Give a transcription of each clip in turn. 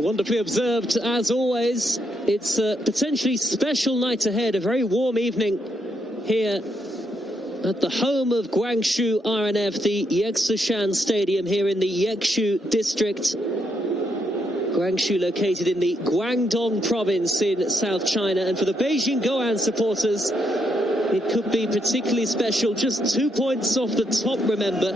Wonderfully observed, as always. It's a potentially special night ahead, a very warm evening here at the home of Guangzhou RNF, the Yexishan Stadium here in the Yexu district. Guangzhou located in the Guangdong province in South China, and for the Beijing Guoan supporters, it could be particularly special. Just 2 points off the top, remember.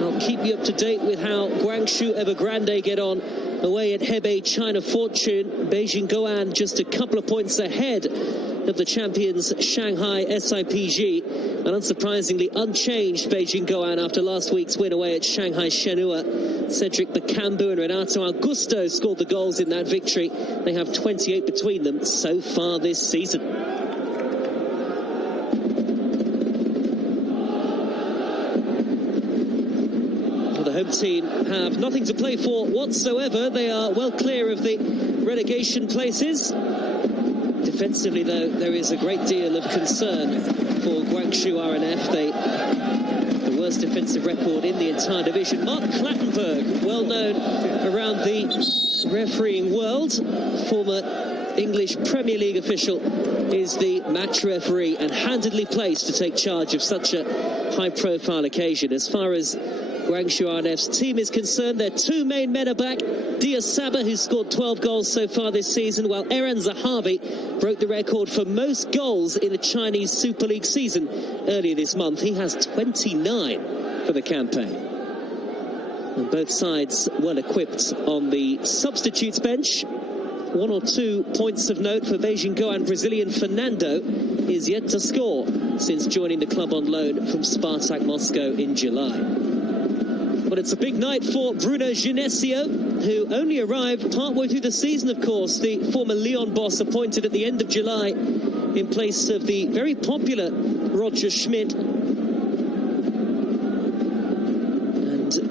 I'll keep you up to date with how Guangzhou Evergrande get on away at Hebei China Fortune. Beijing Guoan just a couple of points ahead of the champions Shanghai SIPG, and unsurprisingly unchanged Beijing Guoan after last week's win away at Shanghai Shenhua. Cedric Bakambu and Renato Augusto scored the goals in that victory. They have 28 between them so far this season. The home team have nothing to play for whatsoever. They are well clear of the relegation places. Defensively, though, there is a great deal of concern for Guangzhou RNF. They have the worst defensive record in the entire division. Mark Clattenburg, well known around the refereeing world, former English Premier League official, is the match referee and handedly placed to take charge of such a high-profile occasion. As far as Guangzhou RNF's team is concerned, their two main men are back. Dia Saba, who's scored 12 goals so far this season, while Eren Zahavi broke the record for most goals in the Chinese Super League season earlier this month. He has 29 for the campaign. And both sides well equipped on the substitutes bench. 1 or 2 points of note for Beijing Guoan. Brazilian Fernando is yet to score since joining the club on loan from Spartak Moscow in July. But it's a big night for Bruno Genesio, who only arrived partway through the season, of course. The former Lyon boss appointed at the end of July in place of the very popular Roger Schmidt. And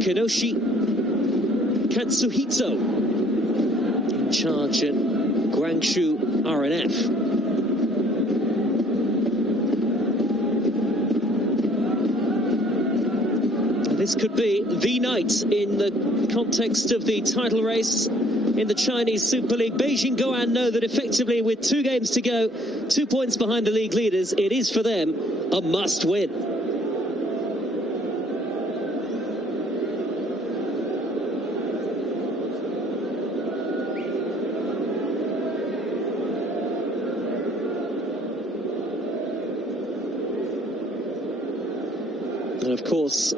Kenoshi Katsuhito in charge at Guangzhou RNF. This could be the night in the context of the title race in the Chinese Super League. Beijing Guoan know that effectively with 2 games to go, 2 points behind the league leaders, it is for them a must win. And of course,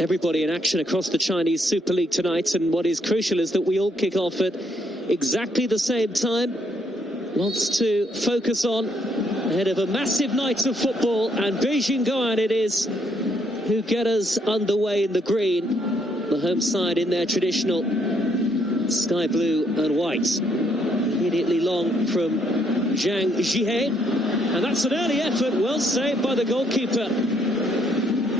everybody in action across the Chinese Super League tonight, and what is crucial is that we all kick off at exactly the same time. Lots to focus on ahead of a massive night of football, and Beijing Guoan it is who get us underway in the green, the home side in their traditional sky blue and white. Immediately long from Zhang Zhihe, and that's an early effort, well saved by the goalkeeper.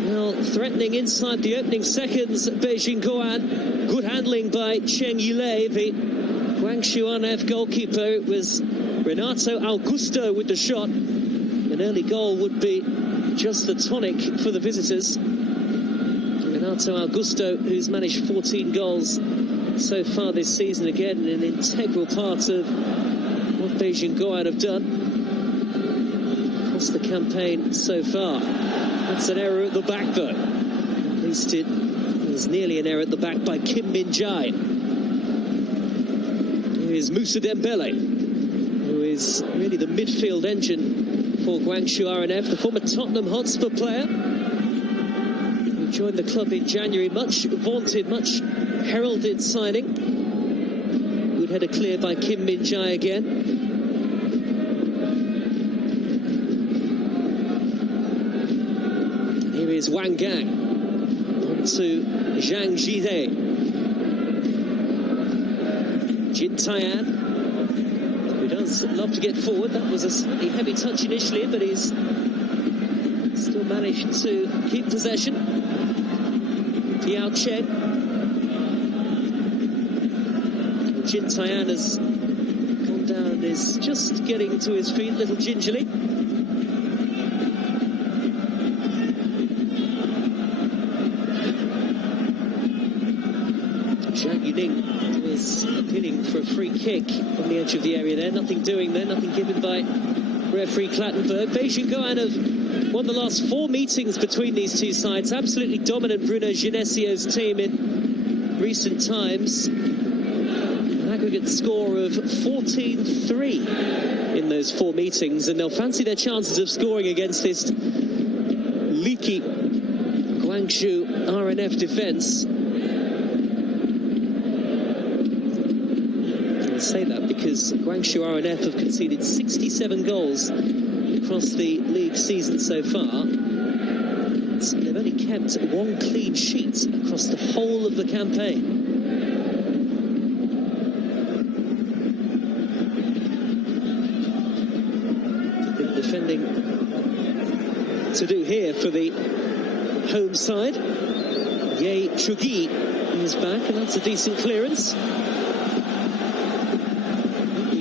Well, threatening inside the opening seconds, Beijing Guoan. Good handling by Cheng Yulei, the Guangzhou RNF goalkeeper. It was Renato Augusto with the shot. An early goal would be just the tonic for the visitors. Renato Augusto, who's managed 14 goals so far this season, again an integral part of what Beijing Guoan have done across the campaign so far. That's an error at the back, though. At least it is nearly an error at the back by Kim Min-jae. Here's Moussa Dembele, who is really the midfield engine for Guangzhou RNF, the former Tottenham Hotspur player, who joined the club in January. Much vaunted, much heralded signing. Good header clear by Kim Min-jae again. Here is Wang Gang on to Zhang Zhihe. Jin Taian, who does love to get forward. That was a slightly heavy touch initially, but he's still managed to keep possession. Yao Chen. Jin Taian has gone down and is just getting to his feet a little gingerly. Zhang Yuning was is appealing for a free kick on the edge of the area there. Nothing doing there, nothing given by referee Clattenburg. Beijing Guoan have won the last 4 meetings between these two sides. Absolutely dominant Bruno Genesio's team in recent times. An aggregate score of 14-3 in those 4 meetings, and they'll fancy their chances of scoring against this leaky Guangzhou RNF defence. I say that because Guangzhou RNF have conceded 67 goals across the league season so far. They've only kept 1 clean sheet across the whole of the campaign. Bit of defending to do here for the home side. Ye Chugi is back, and that's a decent clearance.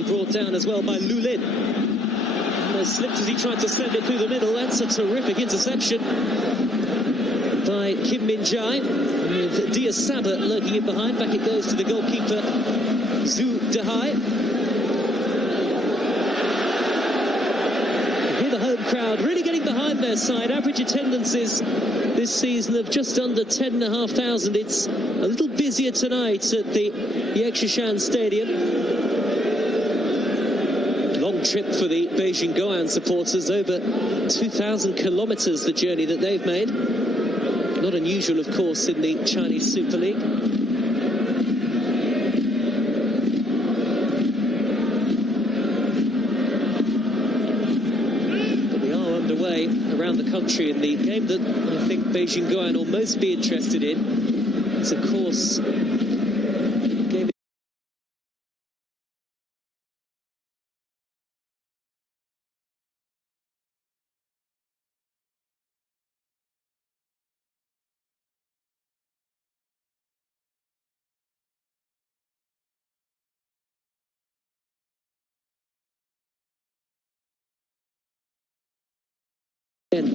Brought down as well by Lulin. Almost slipped as he tried to send it through the middle. That's a terrific interception by Kim Min-jae, with Dia Sabat lurking in behind. Back it goes to the goalkeeper Zhu Dehai. You hear the home crowd really getting behind their side. Average attendances this season of just under 10,500. It's a little busier tonight at the Yakshishan Stadium. Long trip for the Beijing Guoan supporters, over 2,000 kilometers the journey that they've made. Not unusual, of course, in the Chinese Super League. But we are underway around the country, in the game that I think Beijing Guoan will most be interested in. It's, of course,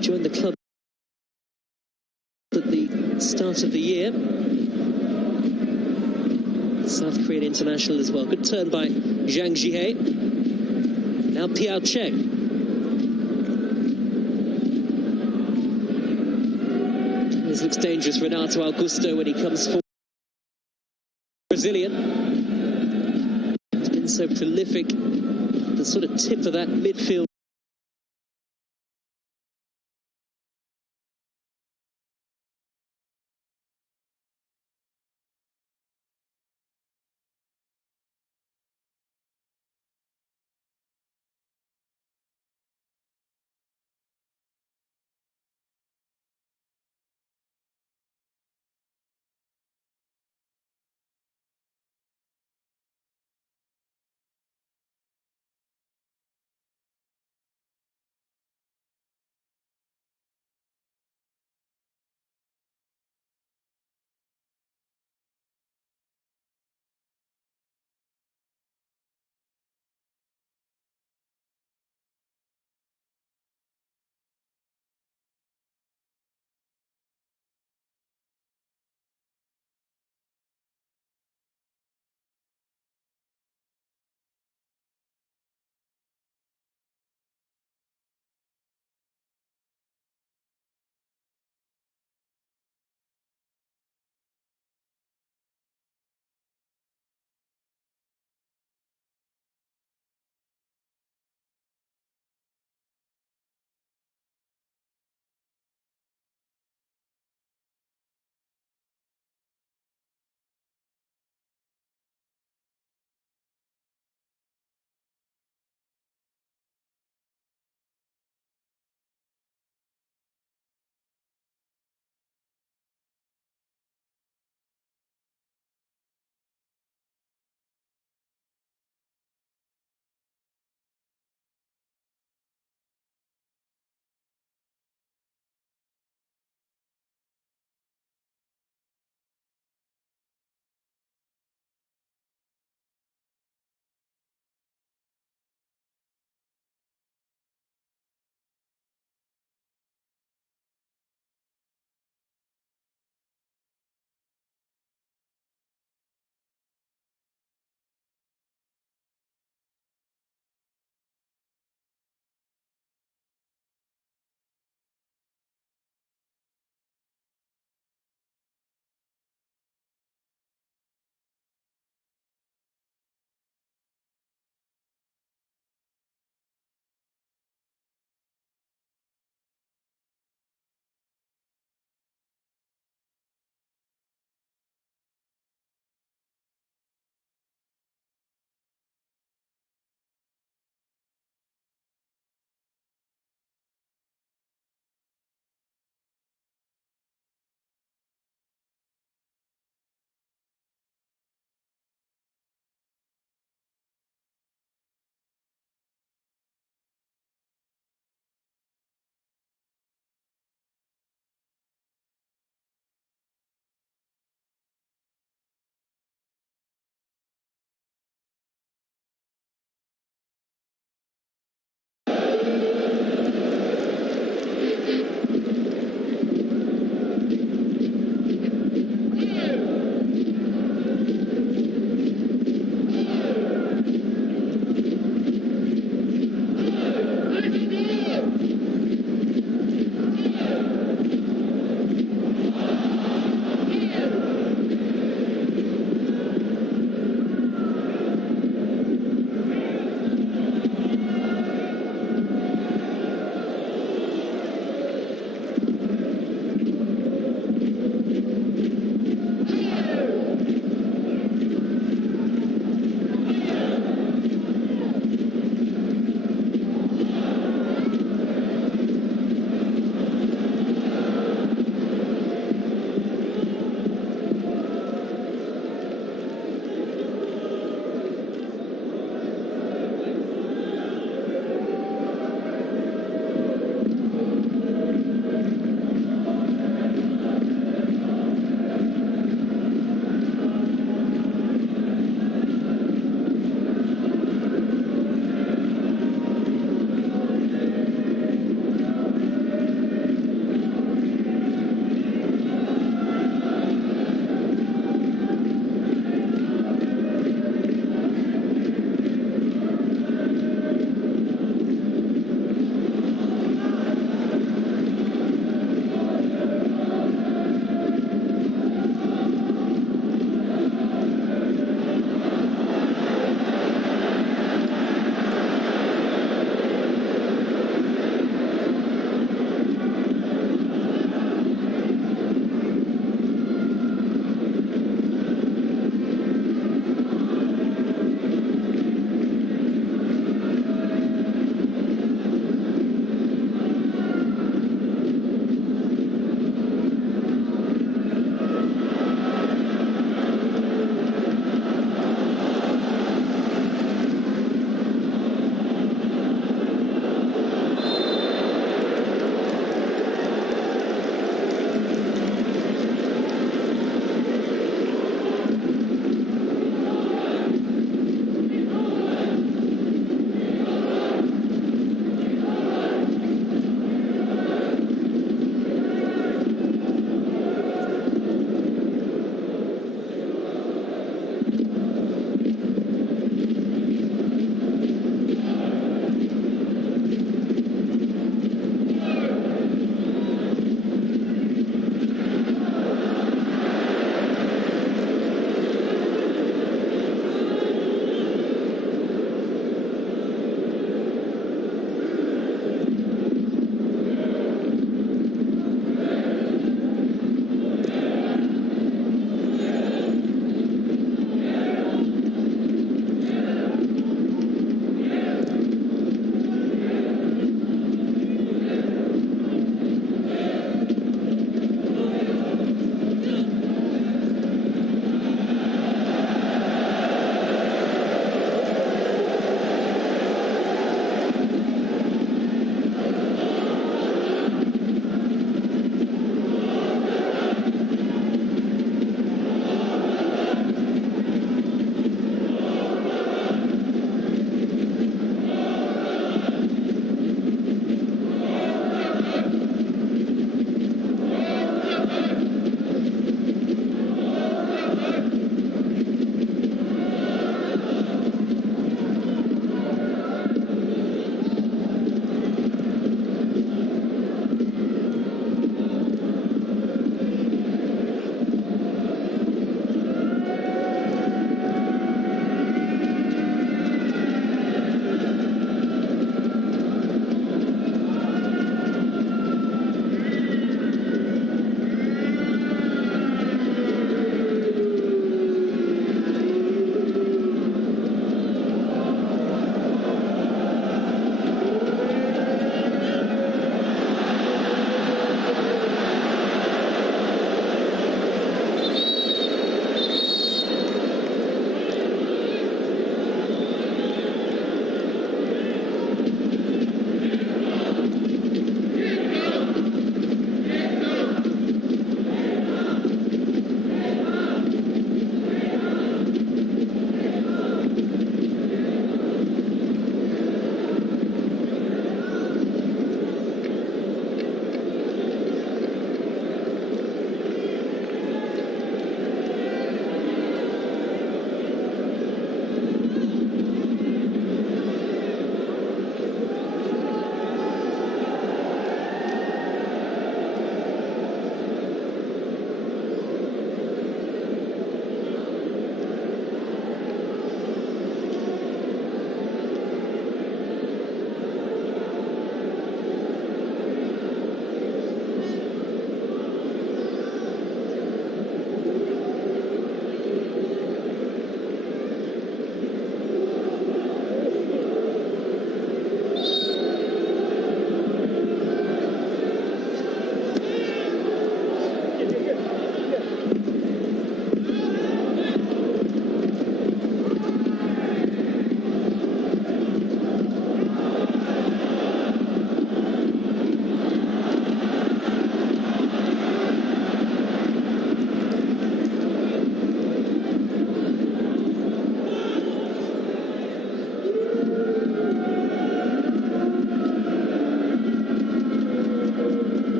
joined the club at the start of the year. South Korean international as well. Good turn by Zhang Jihei. Now Piao Cheng. This looks dangerous, Renato Augusto, when he comes forward. Brazilian. He's been so prolific. The sort of tip of that midfield.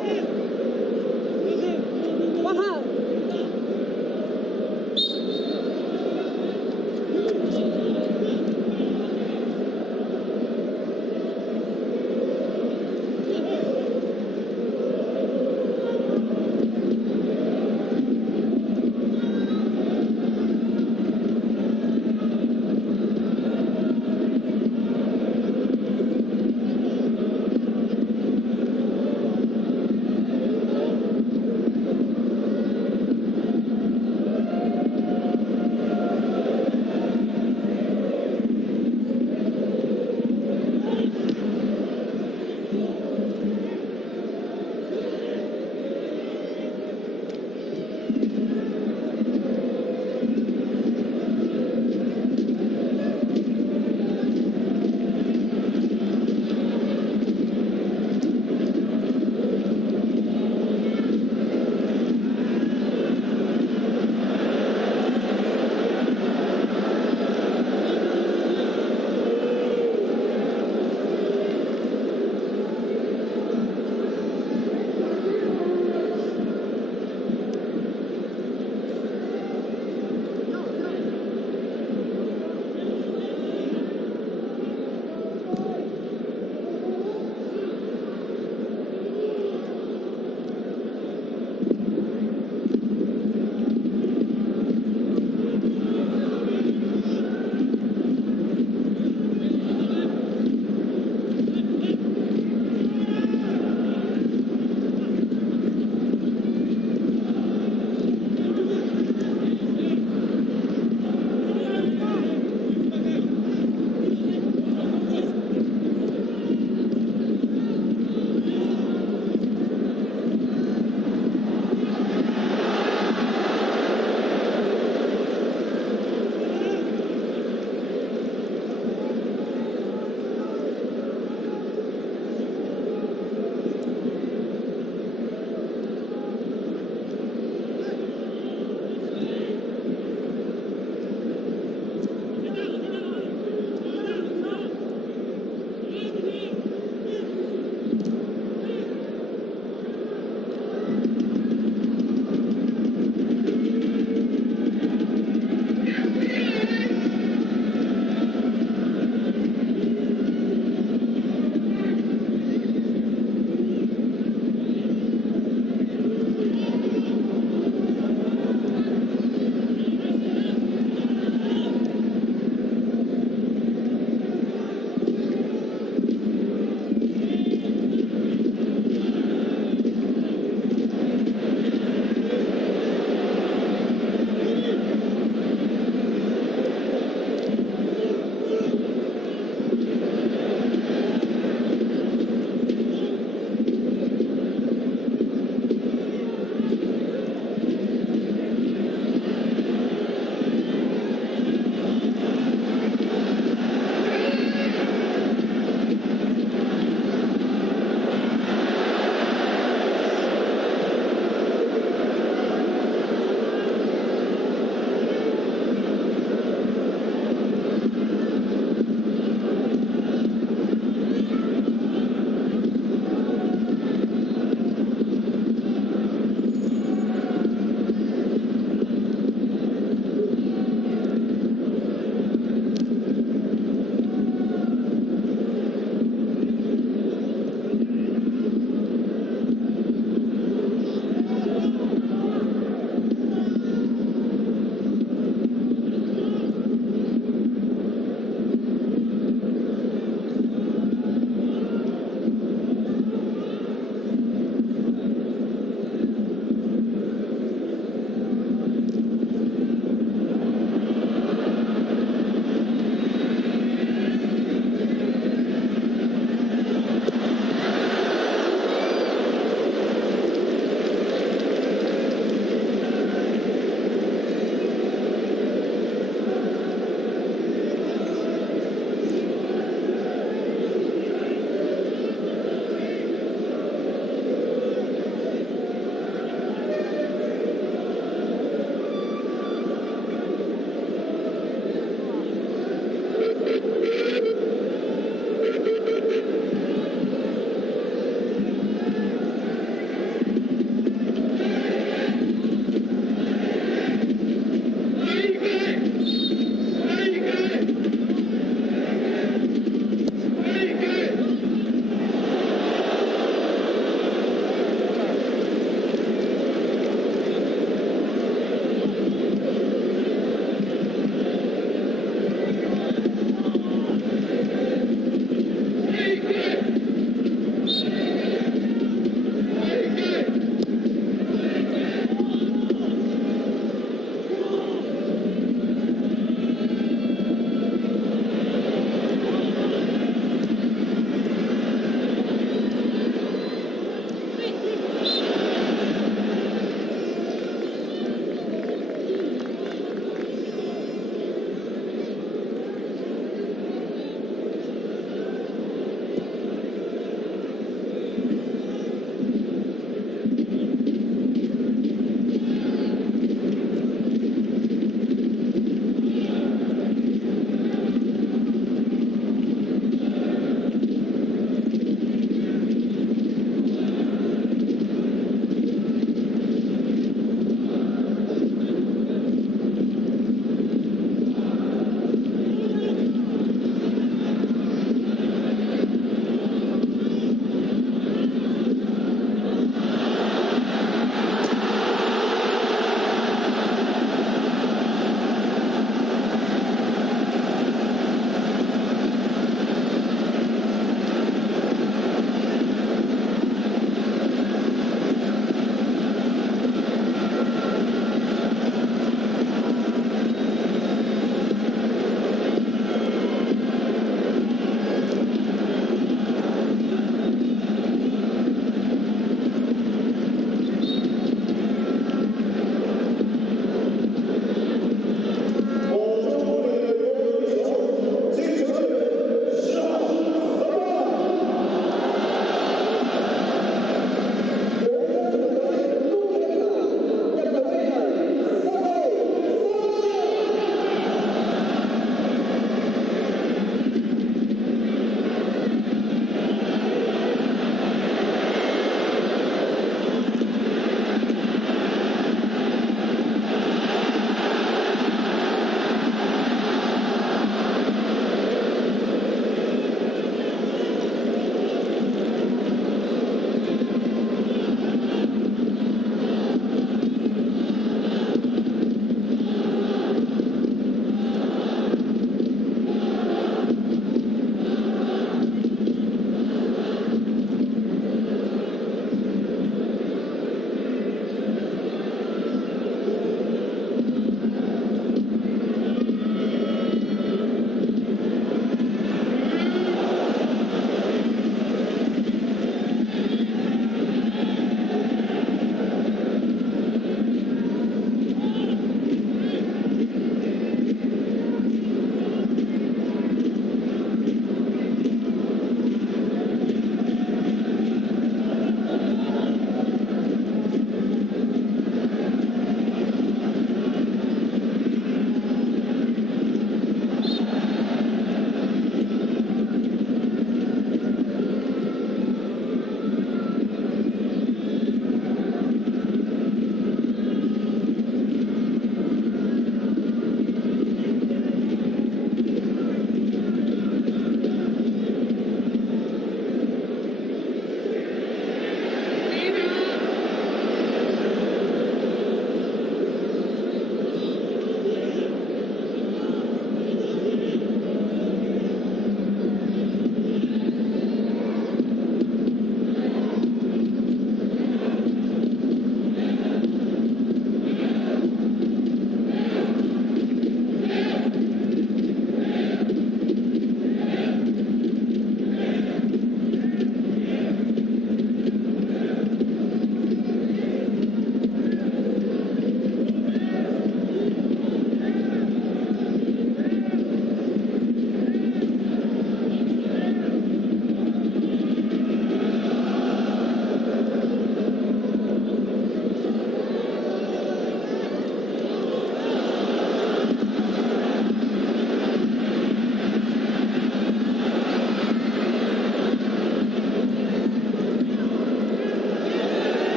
好，观看。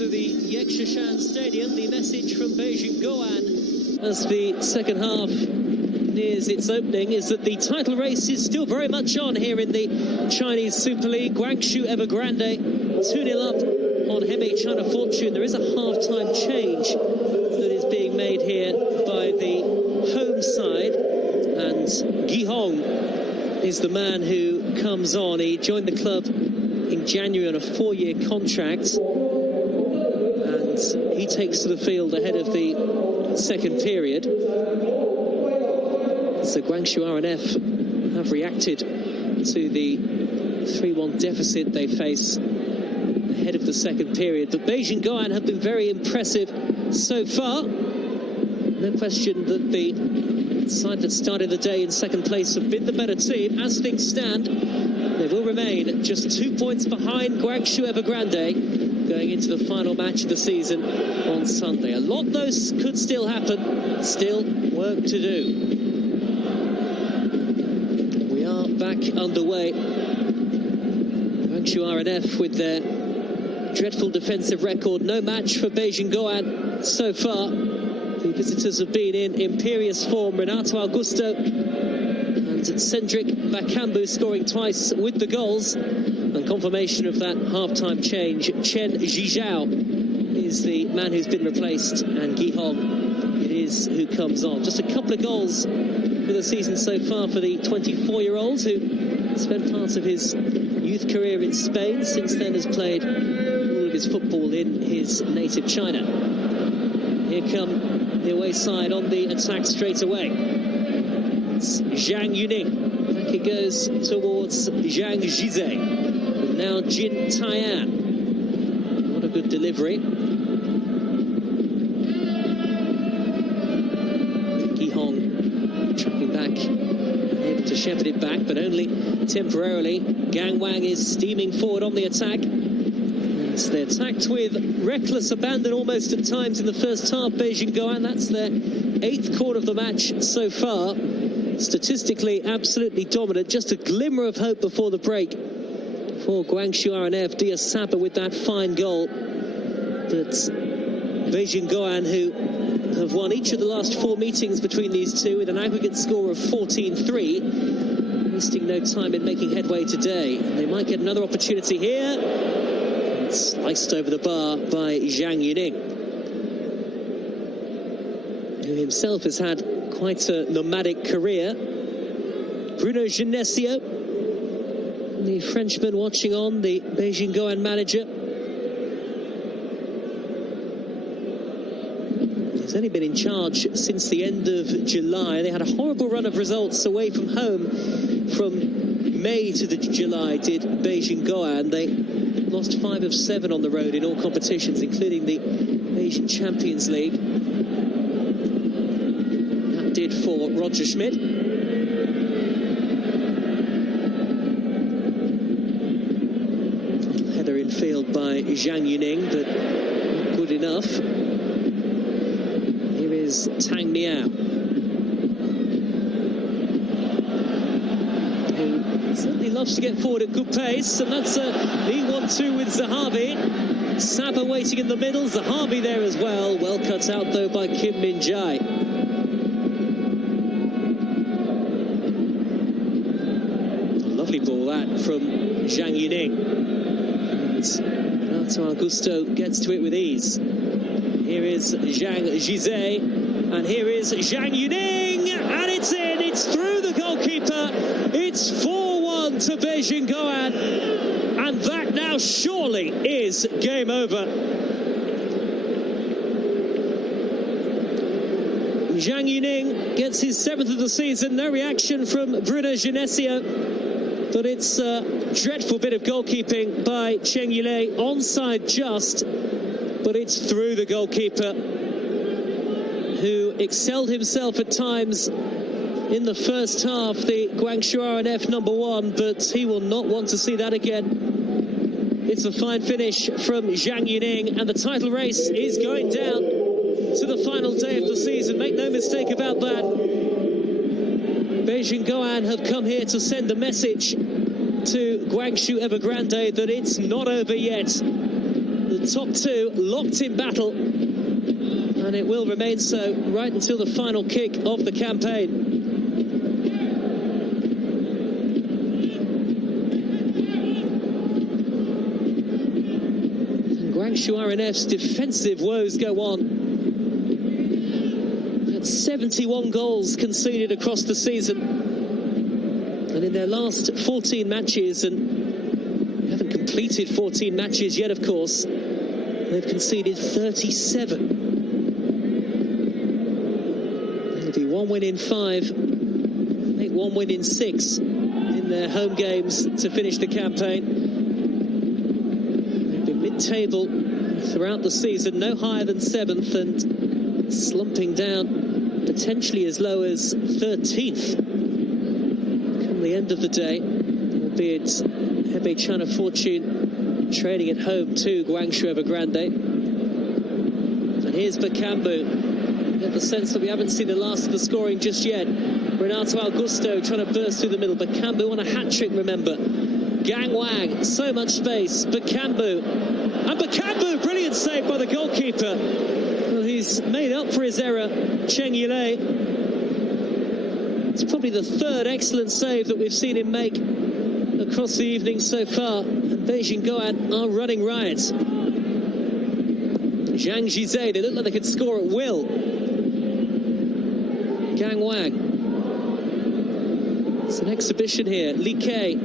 to the Yakshan Stadium. The message from Beijing Guoan as the second half nears its opening is that the title race is still very much on here in the Chinese Super League. Guangzhou Evergrande 2-0 up on Hemi China Fortune. There is a half-time change that is being made here by the home side, and Gi Hong is the man who comes on. He joined the club in January on a 4-year contract, and he takes to the field ahead of the second period. So Guangzhou RNF have reacted to the 3-1 deficit they face ahead of the second period. But Beijing Guoan have been very impressive so far. No question that the side that started the day in second place have been the better team. As things stand, they will remain just 2 points behind Guangzhou Evergrande going into the final match of the season on Sunday. A lot, though, could still happen. Still work to do. We are back underway. Guangzhou RNF with their dreadful defensive record. No match for Beijing Guoan so far. The visitors have been in imperious form. Renato Augusto and Cendric Bakambu scoring twice with the goals. And confirmation of that half-time change, Chen Zhizhao is the man who's been replaced, and Gi Hong it is who comes on. Just a couple of goals for the season so far for the 24-year-old, who spent part of his youth career in Spain. Since then has played all of his football in his native China. Here come the away side on the attack straight away. It's Zhang Yuning. Back it goes towards Zhang Zhizhe. And now Jin Taiyan. What a good delivery. Gi Hong tracking back, able to shepherd it back, but only temporarily. Gang Wang is steaming forward on the attack. They attacked with reckless abandon almost at times in the first half, Beijing Guoan. That's their 8th quarter of the match so far. Statistically absolutely dominant. Just a glimmer of hope before the break for Guangzhou RNF. Dia Saba with that fine goal. But Beijing Guoan, who have won each of the last 4 meetings between these two with an aggregate score of 14-3, wasting no time in making headway today. They might get another opportunity here. Sliced over the bar by Zhang Yuning, who himself has had quite a nomadic career. Bruno Genesio, the Frenchman watching on, the Beijing Guoan manager. He's only been in charge since the end of July. They had a horrible run of results away from home from May to the July, did Beijing Guoan. They lost 5 of 7 on the road in all competitions, including the Asian Champions League. That did for Roger Schmidt. Header in field by Zhang Yuning, but not good enough. Here is Tang Miao, certainly loves to get forward at good pace, and that's the 1-2 with Zahavi. Saba waiting in the middle, Zahavi there as well. Well cut out though by Kim Min Jae. A lovely ball that from Zhang Yuning. And Renato Augusto gets to it with ease. Here is Zhang Zhizhe, and here is Zhang Yuning, and it's in, it's through the goalkeeper. It's 4-1 to Beijing Guoan, and that now surely is game over. Zhang Yuning gets his 7th of the season. No reaction from Bruno Genesio, but it's a dreadful bit of goalkeeping by Cheng Yulei. Onside just, but it's through the goalkeeper, who excelled himself at times in the first half, the Guangzhou RNF #1, but he will not want to see that again. It's a fine finish from Zhang Yuning, and the title race is going down to the final day of the season. Make no mistake about that. Beijing Guoan have come here to send a message to Guangzhou Evergrande that it's not over yet. The The top two locked in battle, and it will remain so right until the final kick of the campaign. Guangzhou RNF's defensive woes go on. That's 71 goals conceded across the season. And in their last 14 matches, and they haven't completed 14 matches yet, of course, they've conceded 37. It'll be 1 win in 5, I think 1 win in 6 in their home games to finish the campaign. Mid-table throughout the season, no higher than 7th, and slumping down potentially as low as 13th come the end of the day, albeit Hebe China Fortune training at home to Guangzhou Evergrande. And here's Bakambu. You get the sense that we haven't seen the last of the scoring just yet. Renato Augusto trying to burst through the middle. Bakambu on a hat-trick, remember. Gang Wang, so much space. Bakambu. And Bakambu, brilliant save by the goalkeeper. Well, he's made up for his error, Cheng Yilei. It's probably the third excellent save that we've seen him make across the evening so far. And Beijing Guoan are running riot. Zhang Jizhe, they look like they could score at will. Gang Wang. It's an exhibition here. Li Kei.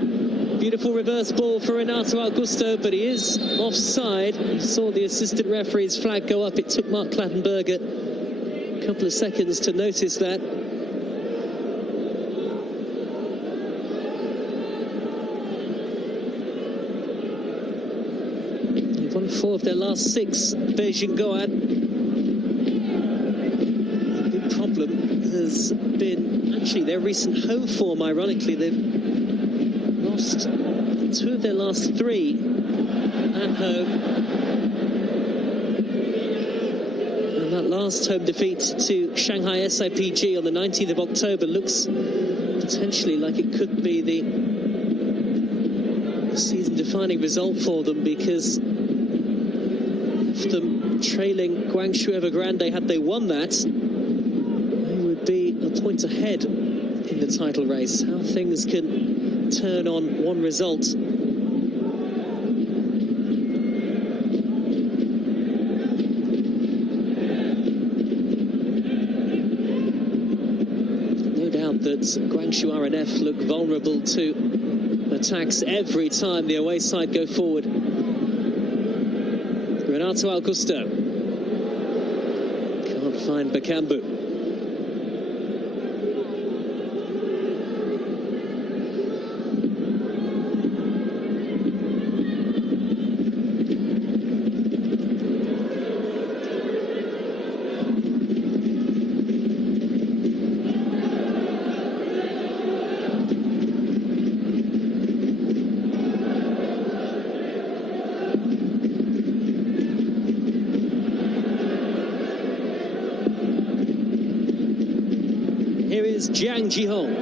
Beautiful reverse ball for Renato Augusto, but he is offside. You saw the assistant referee's flag go up. It took Mark Clattenburger a couple of seconds to notice that. They've won 4 of their last 6, Beijing Guoan. The big problem has been actually their recent home form, ironically. They've lost 2 of their last 3 at home. And that last home defeat to Shanghai SIPG on the 19th of October looks potentially like it could be the season-defining result for them, because if them trailing Guangzhou Evergrande, had they won that, they would be a point ahead in the title race. How things can turn on one result. No doubt that Guangzhou RNF look vulnerable to attacks every time the away side go forward. Renato Augusto can't find Bakambu. Here is Jiang Jihong.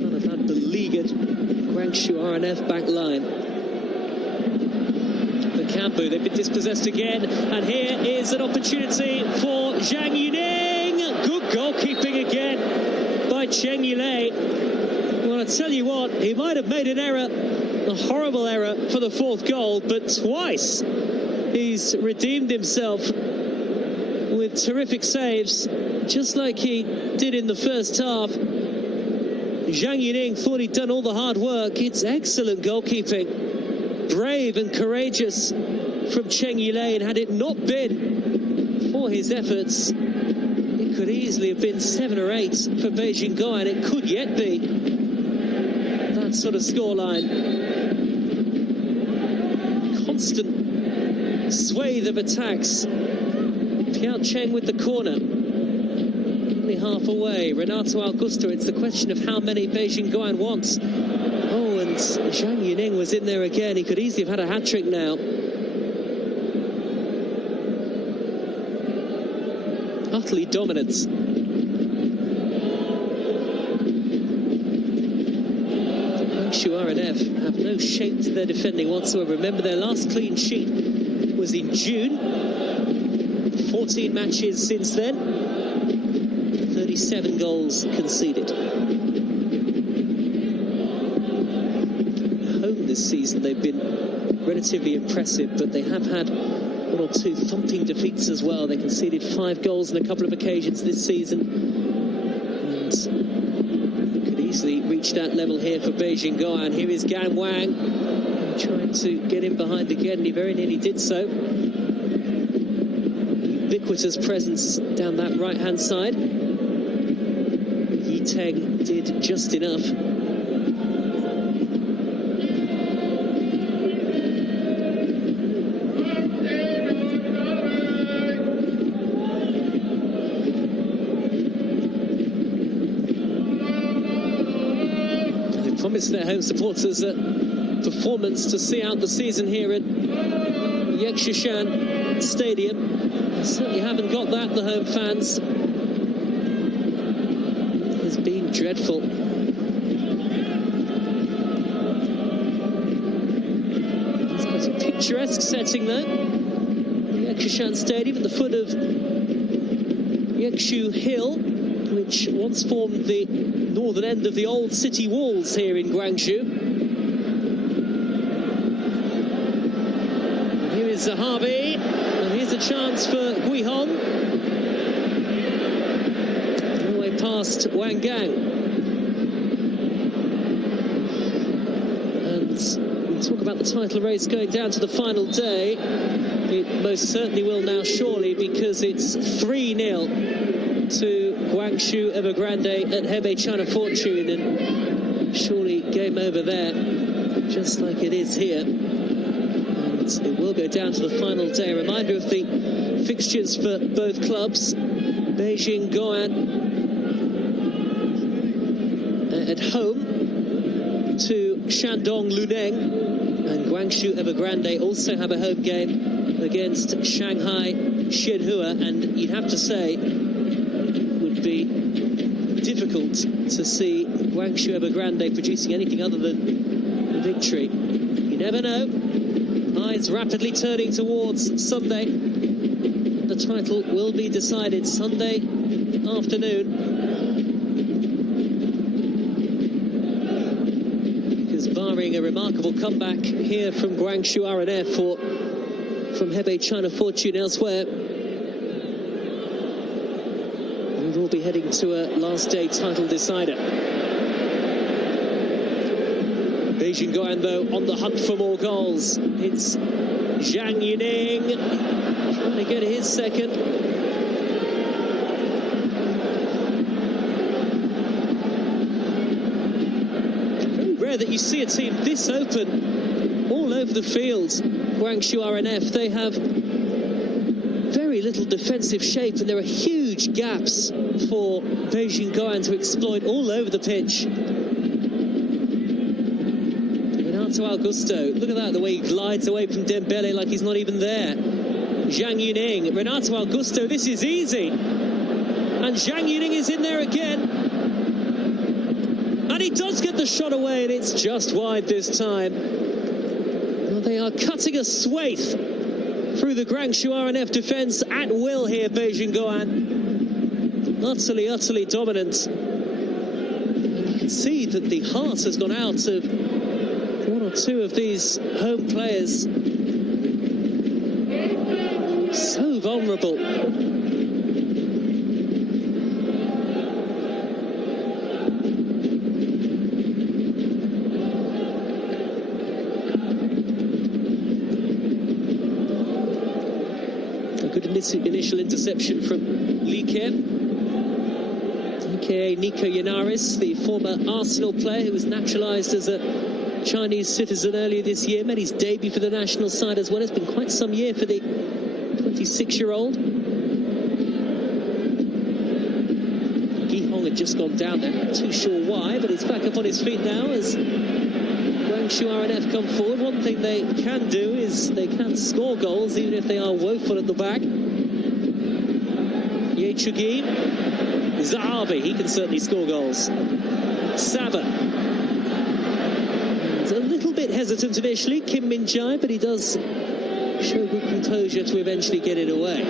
Kind of had beleaguered Guangzhou RNF back line. Bakambu, they've been dispossessed again, and here is an opportunity for Zhang Yuning. Good goalkeeping again by Cheng Yilei. Well, I tell you what, he might have made an error, a horrible error for the 4th goal, but twice he's redeemed himself with terrific saves, just like he did in the first half. Zhang Yuning thought he'd done all the hard work. It's excellent goalkeeping, brave and courageous from Cheng Yilei, and had it not been for his efforts, it could easily have been 7 or 8 for Beijing Guoan. It could yet be that sort of scoreline. Constant swathe of attacks. Piao Cheng with the corner, only half away. Renato Augusto, it's the question of how many Beijing Guoan wants. Oh, and Zhang Yuning was in there again. He could easily have had a hat-trick now. Utterly dominant. Guangzhou RNF have no shape to their defending whatsoever. Remember, their last clean sheet was in June. 14 matches since then. 37 goals conceded. Home this season, they've been relatively impressive, but they have had one or two thumping defeats as well. They conceded 5 goals on a couple of occasions this season, and could easily reach that level here for Beijing Guoan. Here is Gan Wang trying to get in behind again, and he very nearly did so. Ubiquitous presence down that right-hand side. Yi Teng did just enough. Promised their home supporters a performance to see out the season here at Yakshishan Stadium. They certainly haven't got that, the home fans. It has been dreadful. It's quite a picturesque setting though. The Yakshishan Stadium at the foot of Yakshu Hill, which once formed the northern end of the old city walls here in Guangzhou. And here is Zahavi, and here's a chance for Guihong. All the way past Wang Gang. And we talk about the title race going down to the final day. It most certainly will now, surely, because it's 3-0 to Guangzhou Evergrande at Hebei China Fortune, and surely game over there, just like it is here. And it will go down to the final day. A reminder of the fixtures for both clubs. Beijing Guoan at home to Shandong Luneng, and Guangzhou Evergrande also have a home game against Shanghai Xinhua, and you'd have to say be difficult to see Guangzhou Evergrande producing anything other than a victory. You never know. Eyes rapidly turning towards Sunday. The title will be decided Sunday afternoon, because barring a remarkable comeback here from Guangzhou RNF or from Hebei China Fortune elsewhere, will be heading to a last day title decider. Beijing Guoan, though, on the hunt for more goals. It's Zhang Yining trying to get his second. Very rare that you see a team this open all over the field. Guangzhou RNF, they have very little defensive shape, and there are huge gaps for Beijing Guoan to exploit all over the pitch. Renato Augusto, look at that, the way he glides away from Dembele like he's not even there. Zhang Yining, Renato Augusto, this is easy. And Zhang Yining is in there again. And he does get the shot away, and it's just wide this time. Well, they are cutting a swathe through the Guangzhou RNF defence at will here, Beijing Guoan. Utterly dominant. And you can see that the heart has gone out of one or two of these home players. So vulnerable. A good initial interception from Nico Yanaris, the former Arsenal player who was naturalised as a Chinese citizen earlier this year, made his debut for the national side as well. It's been quite some year for the 26-year-old. Guihong had just gone down there, not too sure why, but he's back up on his feet now as Guangzhou RNF come forward. One thing they can do is they can score goals, even if they are woeful at the back. Ye Chugi, Zahavi, he can certainly score goals. Saba. little bit hesitant initially, Kim Min-jae, but he does show good composure to eventually get it away.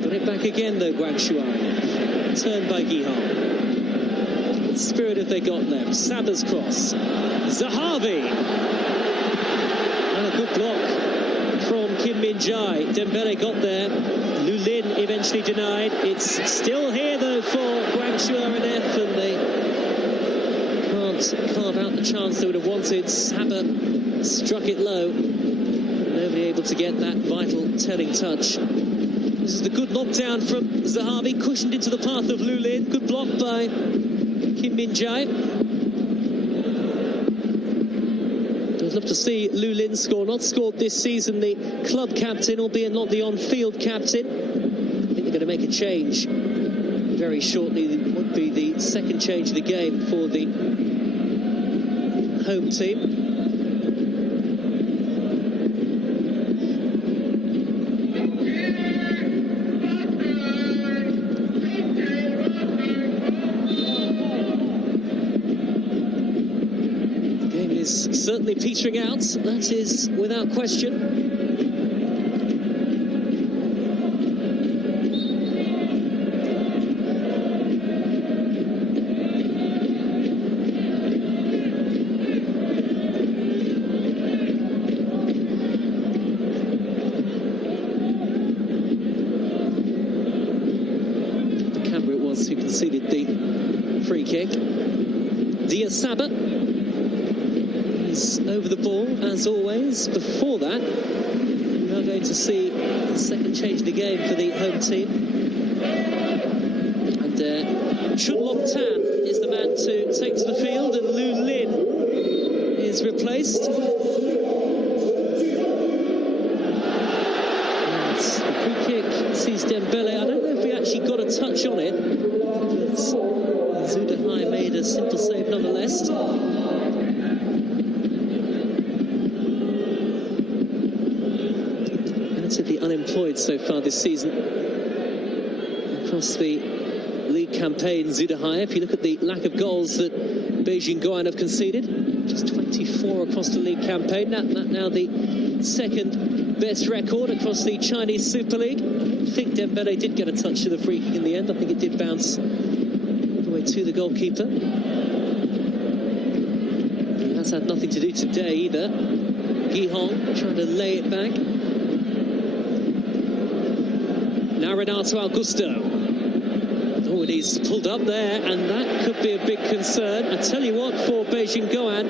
Got it back again though, Guangzhou. Turned by Gihong. Spirit if they got left. Saba's cross. Zahavi. And a good block from Kim Min-jae. Dembele got there. Lulin eventually denied. It's still here though for Guangzhou RNF, and they can't carve out the chance they would have wanted. Saba struck it low. Nobody able to get that vital telling touch. This is the good knockdown from Zahavi, cushioned into the path of Lulin. Good block by Kim Min-jae. I'd love to see Lulin score. Not scored this season, the club captain, albeit not the on-field captain. I think they're going to make a change very shortly. It would be the second change of the game for the home team. Certainly petering out, that is without question. Canberra it was who conceded the free kick. Saba over the ball as always. Before that, we're now going to see the second change of the game for the home team, and Chun Lok Tan is the man to take to the field, and Lu Lin is replaced. And the free kick sees Dembele. I don't know if we actually got a touch on it, but Zudahai made a simple save nonetheless. Relatively unemployed so far this season across the league campaign, Zudahai. If you look at the lack of goals that Beijing Guoan have conceded, just 24 across the league campaign. Now the second best record across the Chinese Super League. I think Dembele did get a touch to the free kick in the end. I think it did bounce all the way to the goalkeeper. He has had nothing to do today either. Gihong trying to lay it back. Now Renato Augusto. Oh, and he's pulled up there, and that could be a big concern. I tell you what, for Beijing Guoan,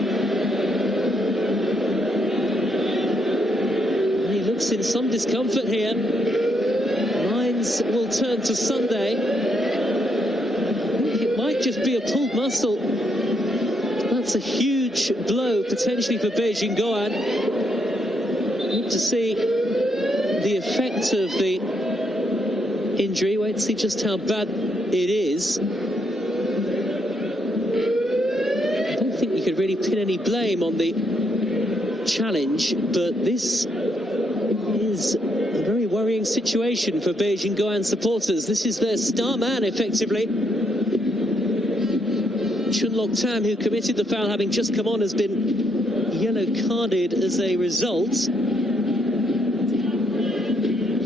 he looks in some discomfort here. Minds will turn to Sunday. I think it might just be a pulled muscle. That's a huge blow potentially for Beijing Guoan. Need to see the effect of the injury. Wait to see just how bad it is. I don't think you could really pin any blame on the challenge, but this is a very worrying situation for Beijing Guoan supporters. This is their star man, effectively. Chun Lok Tan, who committed the foul having just come on, has been yellow carded as a result.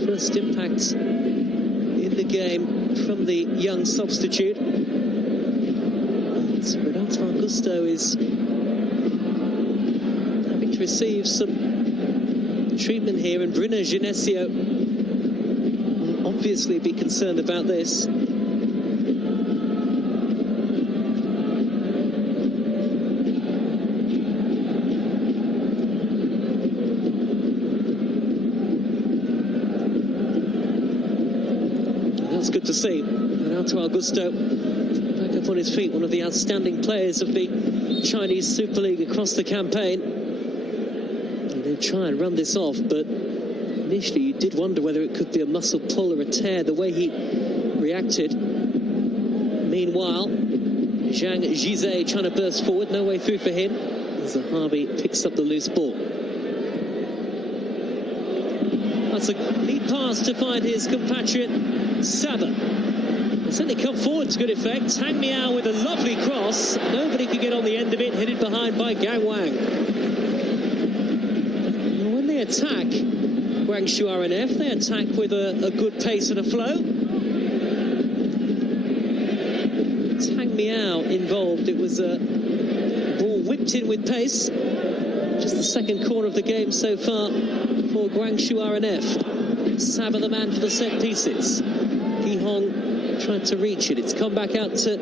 First impact in the game from the young substitute. And Renato Augusto is having to receive some treatment here, and Bruno Genesio will obviously be concerned about this. That's good to see. Renato Augusto back up on his feet, one of the outstanding players of the Chinese Super League across the campaign. And they'll try and run this off, but initially you did wonder whether it could be a muscle pull or a tear, the way he reacted. Meanwhile, Zhang Zhizhe trying to burst forward, no way through for him. Zahavi picks up the loose ball. That's a neat pass to find his compatriot Saba. Certainly come forward to good effect. Tang Miao with a lovely cross. Nobody could get on the end of it, headed behind by Gang Wang. When they attack Guangzhou RNF, they attack with a good pace and a flow. Tang Miao involved. It was a ball whipped in with pace. Just the second corner of the game so far for Guangzhou RNF. Saba the man for the set pieces. Gi Hong tried to reach it. It's come back out to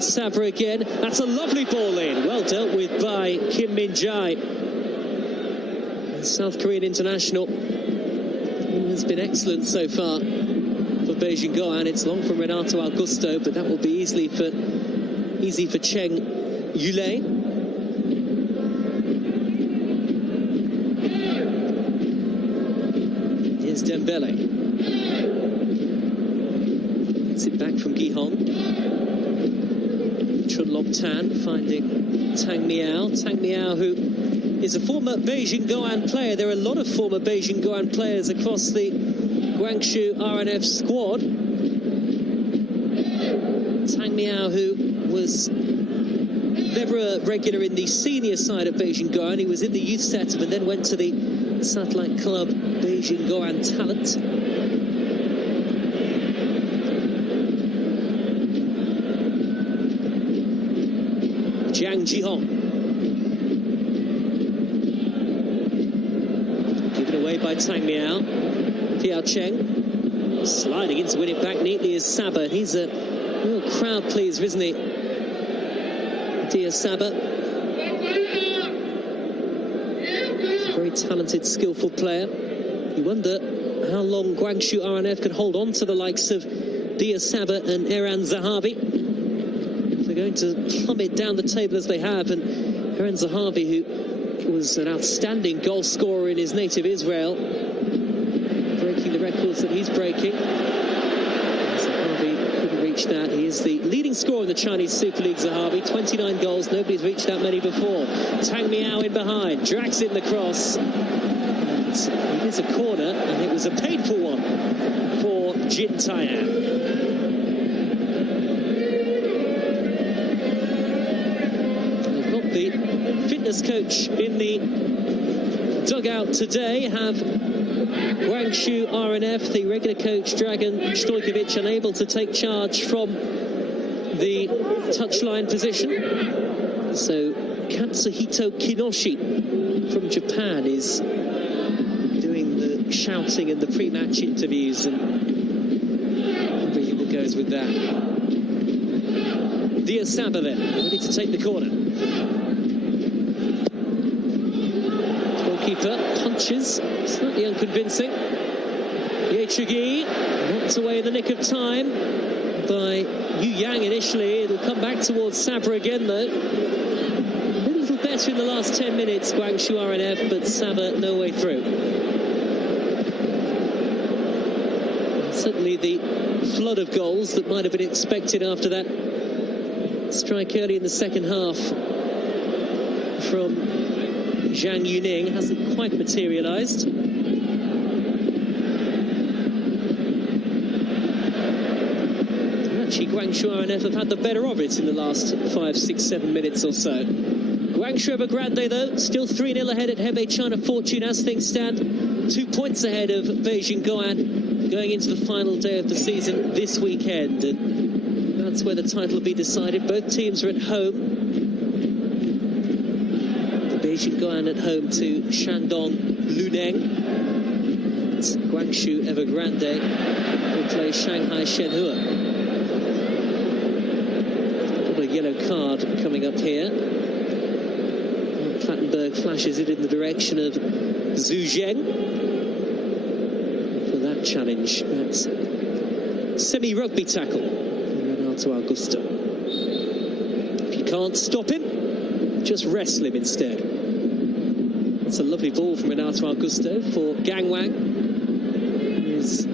Saba again. That's a lovely ball in. Well dealt with by Kim Min Jae. South Korean international, who has been excellent so far for Beijing Guoan. It's long from Renato Augusto, but that will be easy for Cheng Yulei. Here's Dembele. Gets it back from Gi Hong. Chun Lok Tan finding Tang Miao. Tang Miao, who is a former Beijing Guoan player. There are a lot of former Beijing Guoan players across the Guangzhou RNF squad. Tang Miao, who was never a regular in the senior side of Beijing Guoan. He was in the youth setup and then went to the satellite club Beijing Guoan Talent. Jiang Jihong. Given away by Tang Miao. Piao Cheng sliding in to win it back neatly is Saba. He's a real crowd pleaser, isn't he? Dear Saba. He's a very talented, skillful player. You wonder how long Guangzhou RNF can hold on to the likes of Dia Saba and Eran Zahavi. If they're going to plummet down the table as they have, and Eran Zahavi, who was an outstanding goal scorer in his native Israel, breaking the records that he's breaking. Zahavi couldn't reach that. He is the leading scorer in the Chinese Super League, Zahavi. 29 goals. Nobody's reached that many before. Tang Miao in behind. Drags in the cross. And it is a corner, and it was a painful one for Jin Taian. They've got the fitness coach in the dugout today. Have Guangzhou RNF, the regular coach Dragan Stojkovic, unable to take charge from the touchline position. So Katsuhito Kinoshi from Japan is doing the shouting and the pre-match interviews, and everything that goes with that. Dia Saba then, ready to take the corner. Goalkeeper punches, slightly unconvincing. Ye Chugi knocked away in the nick of time by Yu Yang initially. It'll come back towards Saba again though. A little better in the last 10 minutes, Guangzhou RNF, but Saba no way through. Certainly the flood of goals that might have been expected after that strike early in the second half from Zhang Yuning hasn't quite materialised. Actually, Guangzhou RNF have had the better of it in the last 5, 6, 7 minutes or so. Guangzhou Evergrande, though, still 3-0 ahead at Hebei China Fortune as things stand. 2 points ahead of Beijing Guoan going into the final day of the season this weekend. And that's where the title will be decided. Both teams are at home. Beijing Guoan at home to Shandong Luneng. Guangzhou Evergrande will play Shanghai Shenhua. Got a yellow card coming up here. Plattenberg flashes it in the direction of Zhu Zheng for that challenge. That's semi-rugby tackle from Renato Augusto. If you can't stop him, just wrestle him instead. That's a lovely ball from Renato Augusto for Gang Wang, who is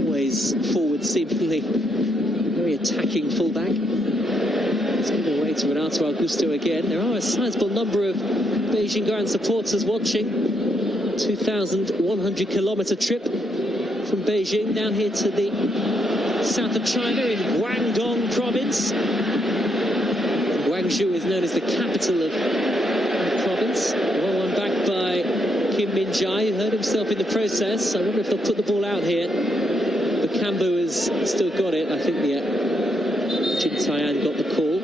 always forward, seemingly very attacking fullback. It's given away to Renato Augusto again. There are a sizable number of Beijing Guoan supporters watching. 2,100 kilometre trip from Beijing down here to the south of China in Guangdong province. Guangzhou is known as the capital of the province. 1-1 back by Kim Min-jae, who hurt himself in the process. I wonder if they'll put the ball out here. But Cambo has still got it. I think Jin Tae-an got the call.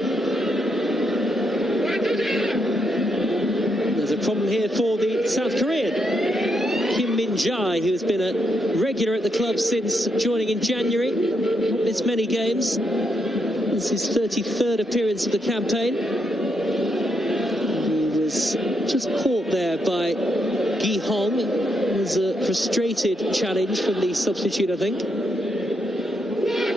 There's a problem here for the South Korean. Kim Min-jae, who has been a regular at the club since joining in January. Not missed many games. This is his 33rd appearance of the campaign. He was just caught there by Gi Hong. It was a frustrated challenge from the substitute, I think.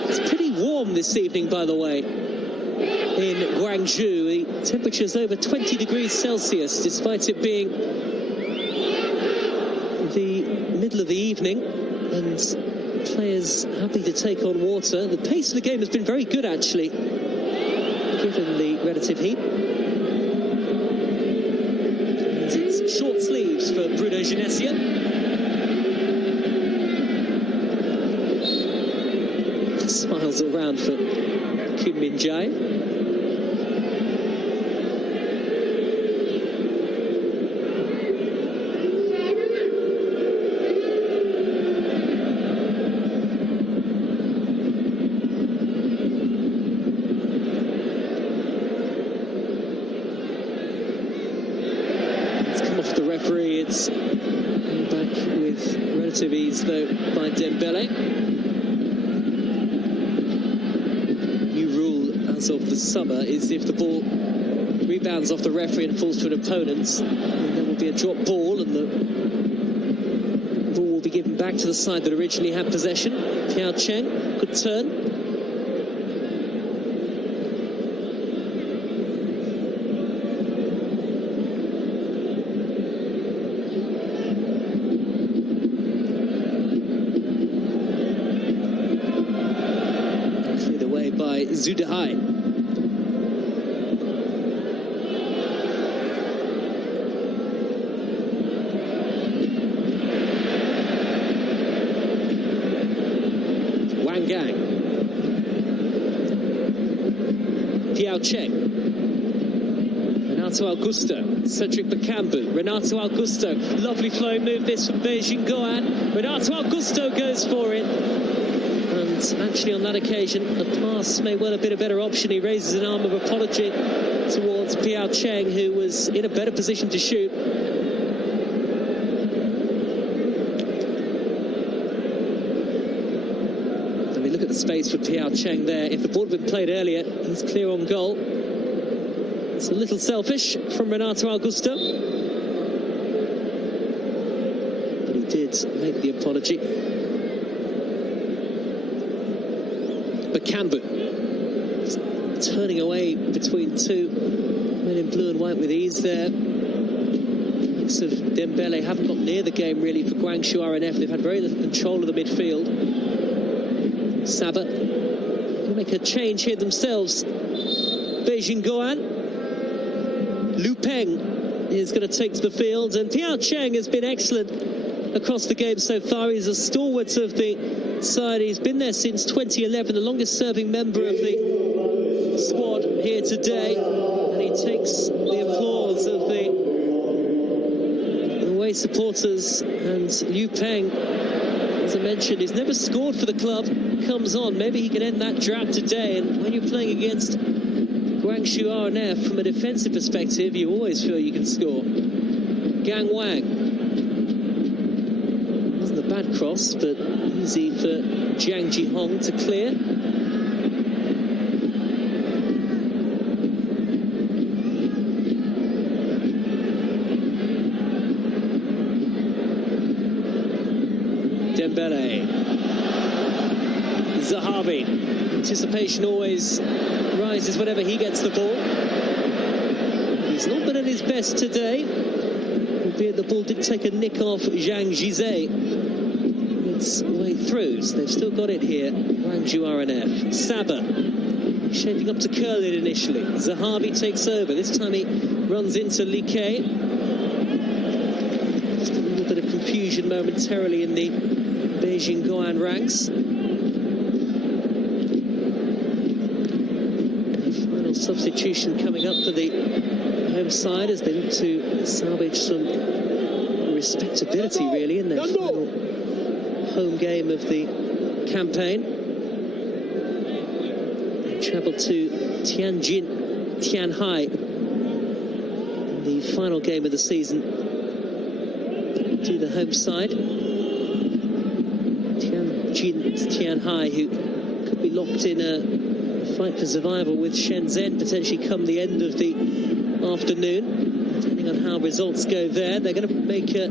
It's pretty warm this evening, by the way, in Guangzhou. The temperature's over 20 degrees Celsius, despite it being the middle of the evening, and players happy to take on water. The pace of the game has been very good, actually, given the relative heat. And it's short sleeves for Bruno Genesio. Smiles around for Kim Min-jae. It's back with relative ease, though, by Dembele. New rule as of the summer is if the ball rebounds off the referee and falls to an opponent, then there will be a drop ball, and the ball will be given back to the side that originally had possession. Piao Cheng, good turn. By Zudahai. Wang Gang. Piao Cheng. Renato Augusto. Cedric Bakambu. Renato Augusto. Lovely flow move this from Beijing Guoan. Renato Augusto goes for it. And actually on that occasion, a pass may well have been a better option. He raises an arm of apology towards Piao Cheng, who was in a better position to shoot. I mean, look at the space for Piao Cheng there. If the ball had been played earlier, he's clear on goal. It's a little selfish from Renato Augusto, but he did make the apology. Bakambu turning away between two men in blue and white with ease there. Mix of Dembele haven't got near the game really for Guangzhou RNF. They've had very little control of the midfield. Saba can make a change here themselves. Beijing Guoan. Lu Peng is going to take to the field, and Piao Cheng has been excellent across the game so far. He's a stalwart of the side. He's been there since 2011, the longest serving member of the squad here today, and he takes the applause of the away supporters. And Liu Peng, as I mentioned, he's never scored for the club, comes on, maybe he can end that drought today. And when you're playing against Guangzhou RNF, from a defensive perspective, you always feel you can score. Gang Wang. Bad cross, but easy for Jiang Jihong to clear. Dembele. Zahavi. Anticipation always rises whenever he gets the ball. He's not been at his best today, albeit the ball did take a nick off Zhang Jizhe way through, so they've still got it here. Guangzhou RNF. Saba shaping up to curl it initially. Zahavi takes over. This time he runs into Li Kei. Just a little bit of confusion momentarily in the Beijing Guoan ranks. Final substitution coming up for the home side as they look to salvage some respectability really in their final home game of the campaign. They travel to Tianhai in the final game of the season to the home side. Tianhai, who could be locked in a fight for survival with Shenzhen potentially come the end of the afternoon, depending on how results go there. They're going to make a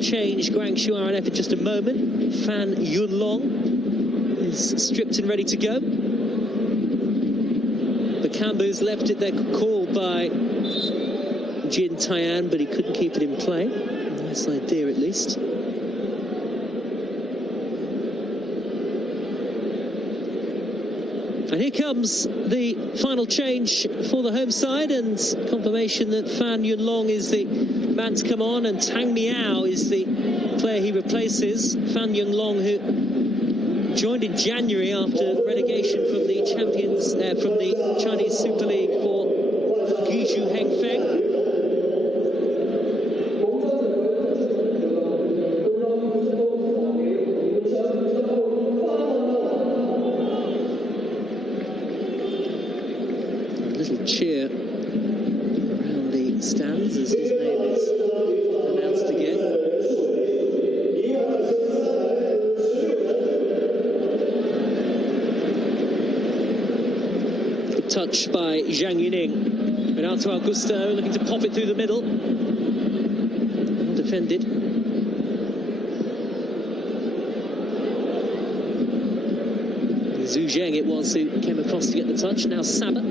change. Guangzhou RNF in just a moment. Fan Yunlong is stripped and ready to go. Bakambu's left it there, called by Jin Taian, but he couldn't keep it in play. Nice idea at least. And here comes the final change for the home side, and confirmation that Fan Yunlong is the man to come on, and Tang Miao is the player he replaces. Fan Yunlong, who joined in January after relegation from the from the Chinese Super League for Guizhou Hengfeng. Cheer around the stands as his name is announced again. Good touch by Zhang Yuning. Renato Augusto looking to pop it through the middle. Well defended. Zhu Zheng it was who came across to get the touch. Now Sabat.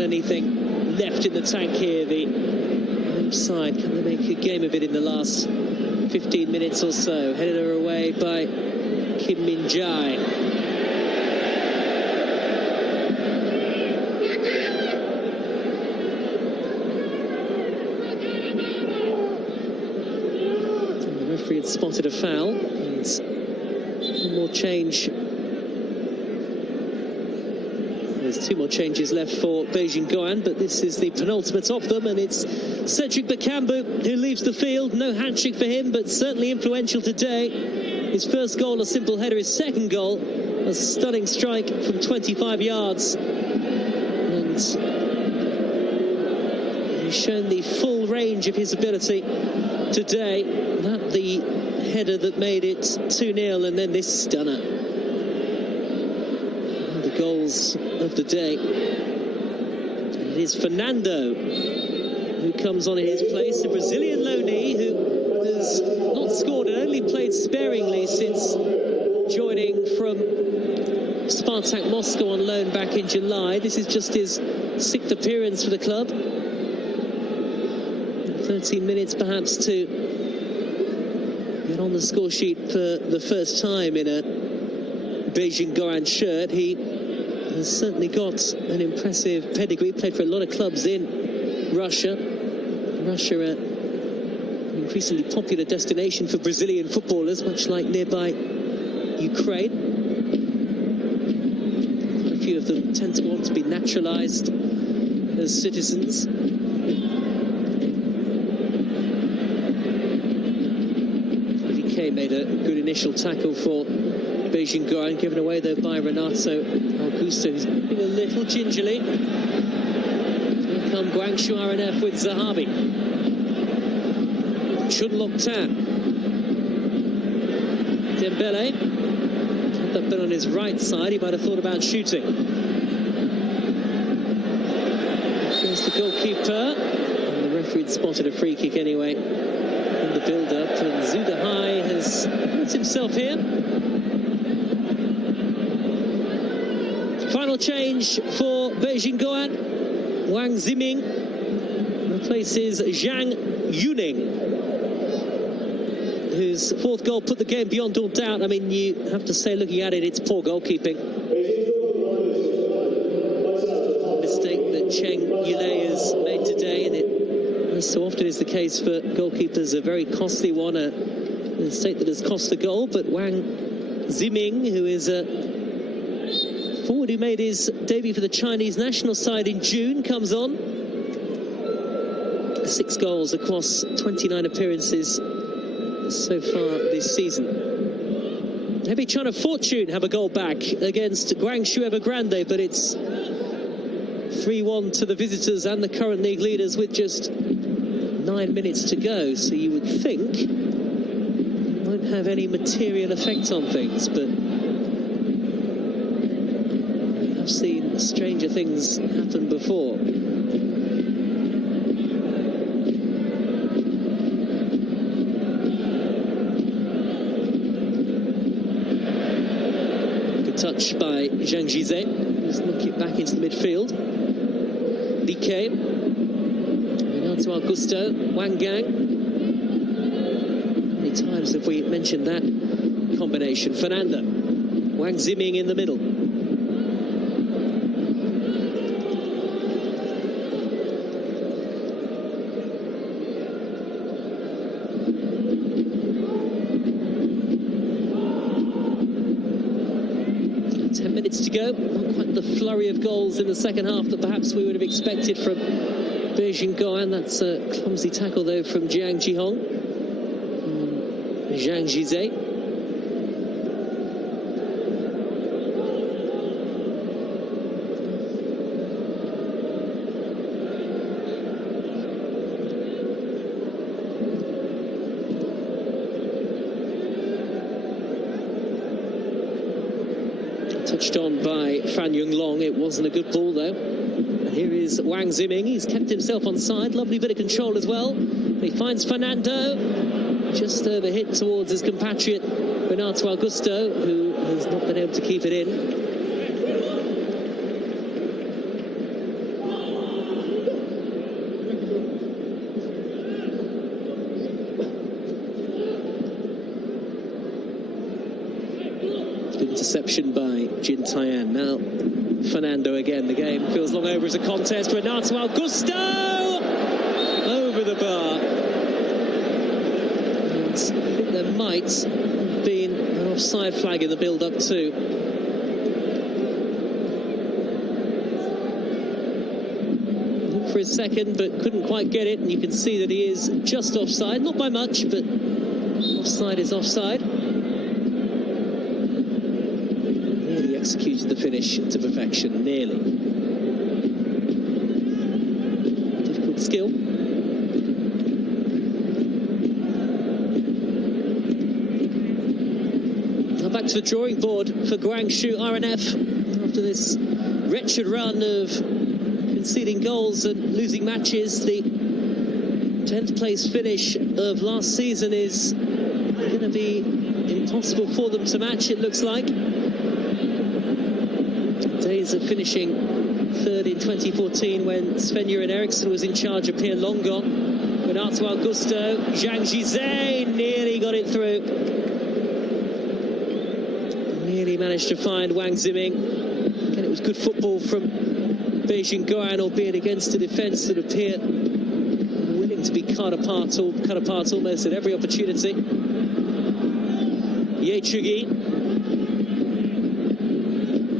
Anything left in the tank here, the home side. Can they make a game of it in the last 15 minutes or so? Headed her away by Kim Min Jai. And the referee had spotted a foul, and one more change. There's two more changes left for Beijing Guoan, but this is the penultimate of them, and it's Cedric Bakambu who leaves the field. No hat-trick for him, but certainly influential today. His first goal, a simple header. His second goal, a stunning strike from 25 yards. And he's shown the full range of his ability today. That the header that made it 2-0, and then this stunner. Goals of the day. And it is Fernando who comes on in his place, a Brazilian loanee who has not scored and only played sparingly since joining from Spartak Moscow on loan back in July. This is just his 6th appearance for the club. 13 minutes perhaps to get on the score sheet for the first time in a Beijing Guoan shirt. He has certainly got an impressive pedigree, played for a lot of clubs in Russia. Russia, an increasingly popular destination for Brazilian footballers, much like nearby Ukraine. Quite a few of them tend to want to be naturalized as citizens. VK made a good initial tackle for Beijing Guoan, given away though by Renato Augusto, who's moving a little gingerly. Here come Guangzhou RNF with Zahabi. Chunlok Tan. Dembele. Had that been on his right side, he might have thought about shooting. There's the goalkeeper. And the referee spotted a free kick anyway in the build-up. And Zudahai has put himself here. Final change for Beijing Guoan. Wang Ziming replaces Zhang Yuning, whose 4th goal put the game beyond all doubt. I mean, you have to say, looking at it, it's poor goalkeeping. Mistake that Cheng Yulei has made today, and it, as so often is the case for goalkeepers, a very costly one, a mistake that has cost the goal. But Wang Ziming, who is a Forward who made his debut for the Chinese national side in June comes on. 6 goals across 29 appearances so far this season. Maybe trying to fortune have a goal back against Guangzhou Evergrande, but it's 3-1 to the visitors and the current league leaders with just 9 minutes to go. So you would think it won't have any material effect on things, but I've seen stranger things happen before. Touch by Zhang Jizhe, who's knocking it back into the midfield. Dike, Renato Augusto, Wang Gang. How many times have we mentioned that combination? Fernando, Wang Ziming in the middle. To go. Not quite the flurry of goals in the second half that perhaps we would have expected from Beijing Guoan. That's a clumsy tackle though from Jiang Jihong. Zhang Jizhe. Touched on by Fan Yunglong. It wasn't a good ball though. And here is Wang Ziming. He's kept himself on side. Lovely bit of control as well. He finds Fernando. Just overhit towards his compatriot Renato Augusto, who has not been able to keep it in. Interception by Jin Taiyan. Now Fernando again. The game feels long over as a contest. Renato Augusto over the bar. And I think there might have been an offside flag in the build-up too. Looked for his second, but couldn't quite get it. And you can see that he is just offside, not by much, but offside is offside. Executed the finish to perfection, nearly. Difficult skill. Now back to the drawing board for Guangzhou RNF after this wretched run of conceding goals and losing matches. The 10th place finish of last season is going to be impossible for them to match, it looks like. Days of finishing third in 2014 when Sven-Göran Eriksson was in charge of Pierre Longon. Renato Augusto, Zhang Jizhe nearly got it through. Nearly managed to find Wang Ziming. Again, it was good football from Beijing Guoan, albeit against a defence that appeared willing to be cut apart almost at every opportunity. Ye Chugi,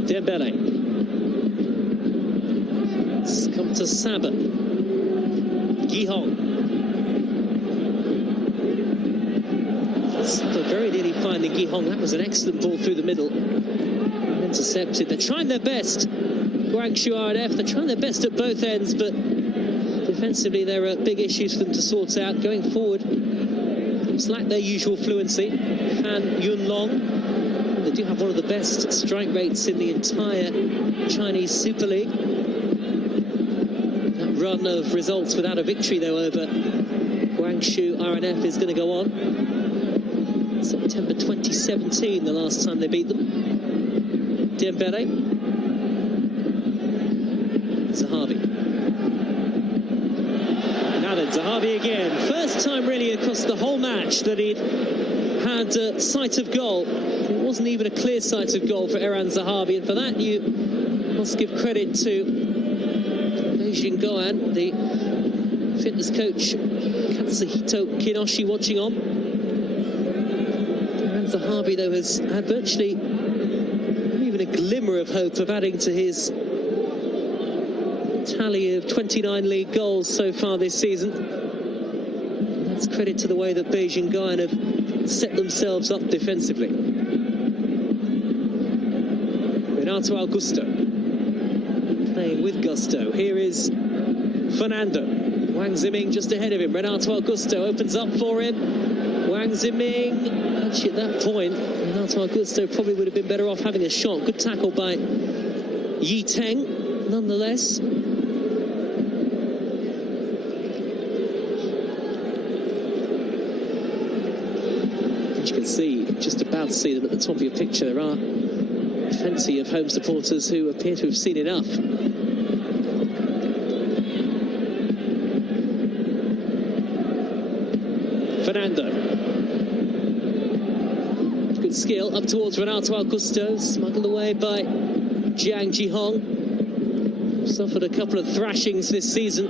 Dembele. Come to Saba. Gihong. Saba very nearly finding Gihong. That was an excellent ball through the middle. Intercepted. They're trying their best. Guangzhou RNF, they're trying their best at both ends, but defensively there are big issues for them to sort out. Going forward, it's like their usual fluency. Fan Yunlong. They do have one of the best strike rates in the entire Chinese Super League. Run of results without a victory though over Guangzhou RNF is going to go on. September 2017 the last time they beat them. Dembele. Zahavi. Now then, Zahavi again. First time really across the whole match that he'd had sight of goal. It wasn't even a clear sight of goal for Eran Zahavi, and for that you must give credit to Beijing Guoan, the fitness coach Katsuhito Kinoshi watching on. Eran Zahavi though has had virtually even a glimmer of hope of adding to his tally of 29 league goals so far this season. And that's credit to the way that Beijing Guoan have set themselves up defensively. Renato Augusto playing with gusto. Here is Fernando. Wang Ziming just ahead of him. Renato Augusto opens up for him. Wang Ziming, actually at that point, Renato Augusto probably would have been better off having a shot. Good tackle by Yi Teng, nonetheless. As you can see, just about to see them at the top of your picture, there are plenty of home supporters who appear to have seen enough. Fernando. Good skill up towards Renato Augusto, smuggled away by Jiang Jihong. Suffered a couple of thrashings this season.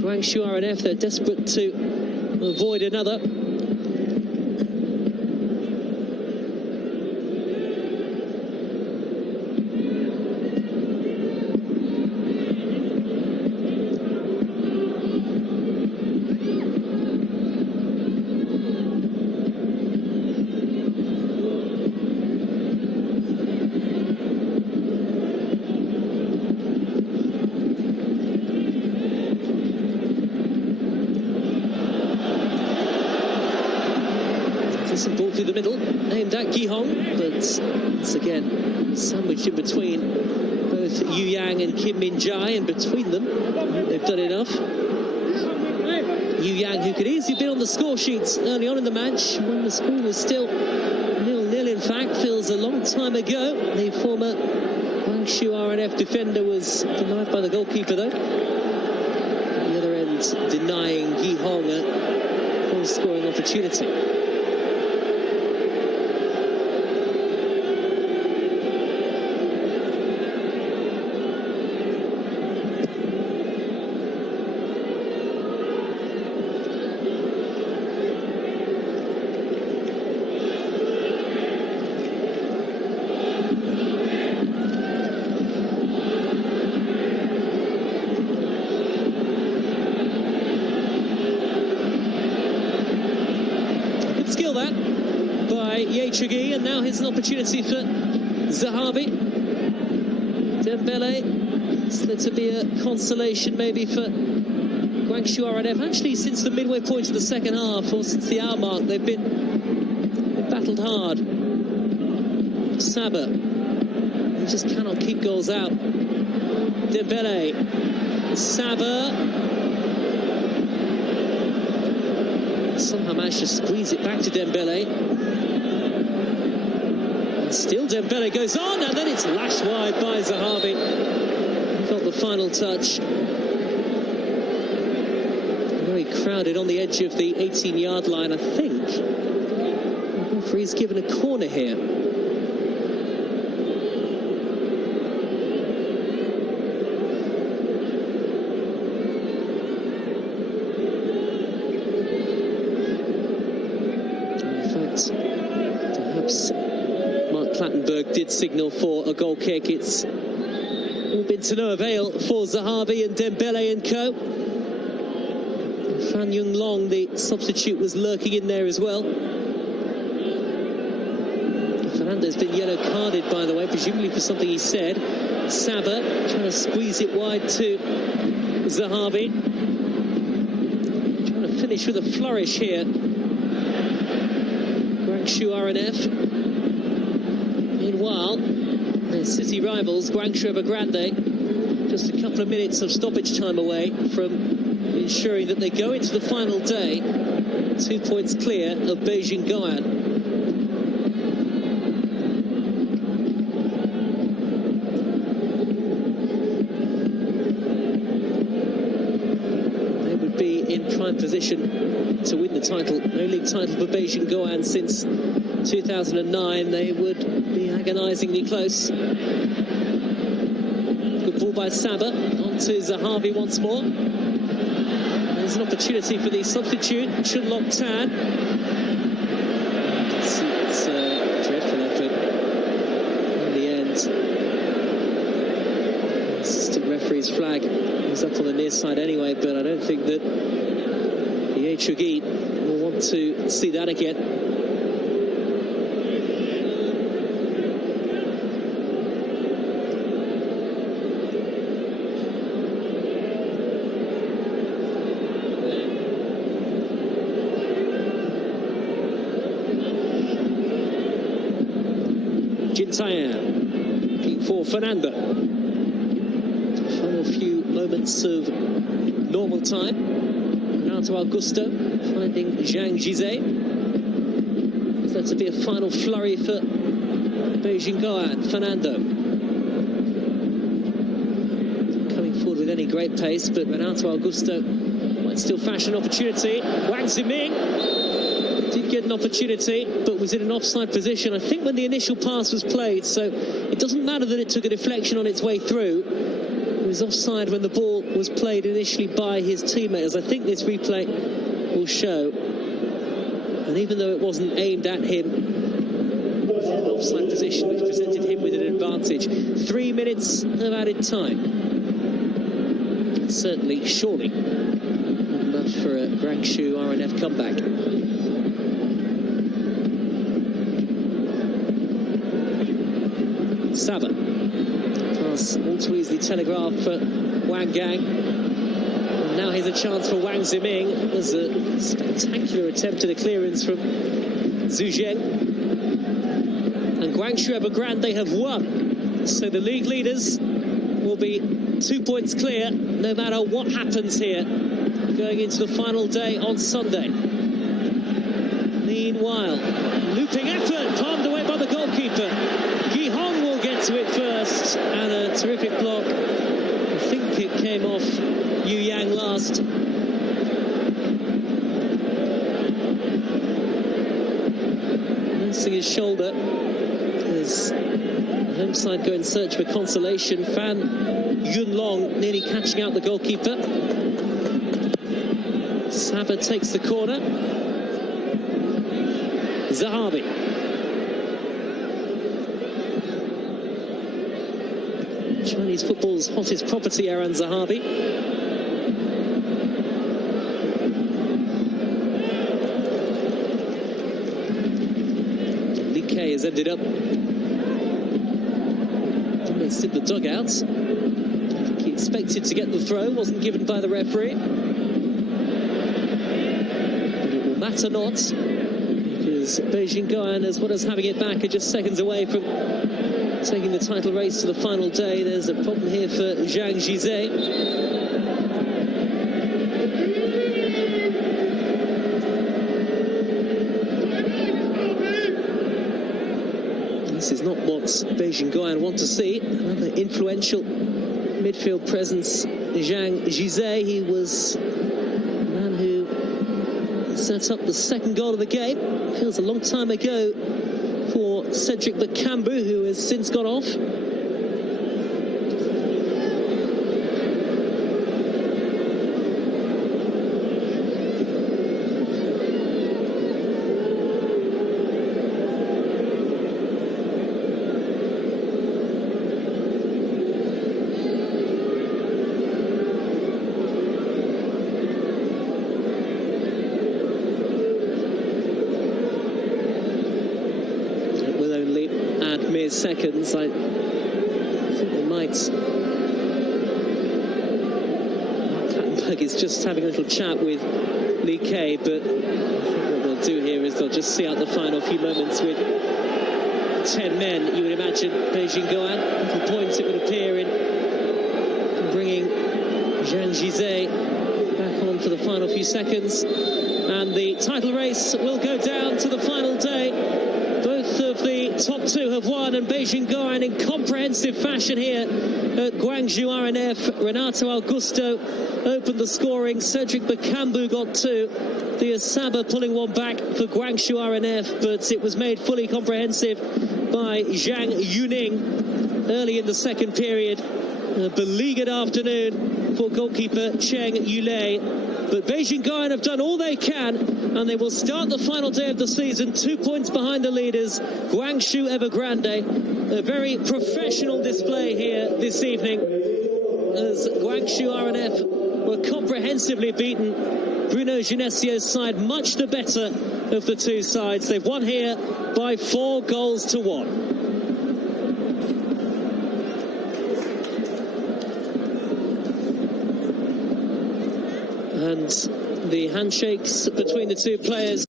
Guangzhou RNF, they're desperate to avoid another. Some ball through the middle, aimed at Gihong, but once again sandwiched in between both Yu Yang and Kim Min Jai, and between them they've done enough. Yu Yang, who could easily be on the score sheets early on in the match when the score was still 0-0, in fact, feels a long time ago. The former Guangzhou RNF defender was denied by the goalkeeper though. At the other end, denying Gihong a goal scoring opportunity. Skill that by Yechugi, and now here's an opportunity for Zahavi. Dembele, so to be a consolation maybe for Guangzhou RNF. Actually, since the midway point of the second half, or since the hour mark, they've battled hard. Saba, he just cannot keep goals out. Dembele, Saba. Somehow managed to squeeze it back to Dembele. And still Dembele goes on, and then it's lashed wide by Zahavi. Got the final touch. Very crowded on the edge of the 18-yard line, I think. The referee's given a corner here. Perhaps Mark Clattenburg did signal for a goal kick. It's all been to no avail for Zahavi and Dembele and co. Fan Yung Long, the substitute, was lurking in there as well. Fernando's been yellow carded, by the way, presumably for something he said. Saba trying to squeeze it wide to Zahavi. Trying to finish with a flourish here. Guangzhou RNF. Meanwhile, their city rivals, Guangzhou Evergrande, just a couple of minutes of stoppage time away from ensuring that they go into the final day 2 points clear of Beijing Guoan. They would be in prime position to win the title. No league title for Beijing Guoan since 2009. They would be agonisingly close. Good ball by Saba, on to Zahavi once more. There's an opportunity for the substitute, Chunlok Tan. It's a dreadful effort. In the end, referee's flag is up on the near side anyway, but I don't think that the Chugui will want to see that again. Looking for Fernando. Final few moments of normal time. Now to Augusto, finding Zhang Jizhe. Is that to be a final flurry for Beijing Guoan? Fernando. Coming forward with any great pace, but Renato Augusto might still fashion an opportunity. Wang Ziming did get an opportunity, but was in an offside position, I think, when the initial pass was played, so it doesn't matter that it took a deflection on its way through. It was offside when the ball was played initially by his teammate, as I think this replay will show. And even though it wasn't aimed at him, it was in an offside position, which presented him with an advantage. 3 minutes of added time. Certainly, surely, not enough for a Guangzhou RNF comeback. Saba. Pass all too easily telegraphed for Wang Gang. And now here's a chance for Wang Ziming. There's a spectacular attempt at a clearance from Zhu Zheng. And Guangzhou Evergrande have won. So the league leaders will be 2 points clear, no matter what happens here, going into the final day on Sunday. Meanwhile, looping effort, palmed away by the goalkeeper. To it first, and a terrific block. I think it came off Yu Yang last. Missing his shoulder as the home side go in search for consolation. Fan Yunlong nearly catching out the goalkeeper. Saba takes the corner. Zahabi. Chinese football's hottest property, Aaron Zahabi. Lee K has ended up almost in the dugout. I think he expected to get the throw, wasn't given by the referee. But it will matter not, because Beijing Guoan, as well as having it back, are just seconds away from taking the title race to the final day. There's a problem here for Zhang Jizhe. This is not what Beijing Guoan want to see. Another influential midfield presence, Zhang Jizhe. He was the man who set up the second goal of the game. Feels a long time ago for Cedric Bakambu, who has since gone off. Seconds, I think they might. Plattenberg is just having a little chat with Lee K, but I think what they'll do here is they'll just see out the final few moments with 10 men. You would imagine Beijing Guoan, little points it would appear in bringing Zhang Jizhe back on for the final few seconds, and the title race will go down to the final day. Both of the top two have won, and Beijing Guoan in comprehensive fashion here at Guangzhou RNF. Renato Augusto opened the scoring. Cedric Bakambu got two. The Saba pulling one back for Guangzhou RNF, but it was made fully comprehensive by Zhang Yuning early in the second period. A beleaguered afternoon for goalkeeper Cheng Yulei. But Beijing Guoan have done all they can, and they will start the final day of the season 2 points behind the leaders, Guangzhou Evergrande. A very professional display here this evening. as Guangzhou RNF were comprehensively beaten. Bruno Genesio's side much the better of the two sides. They've won here by 4-1. And the handshakes between the two players.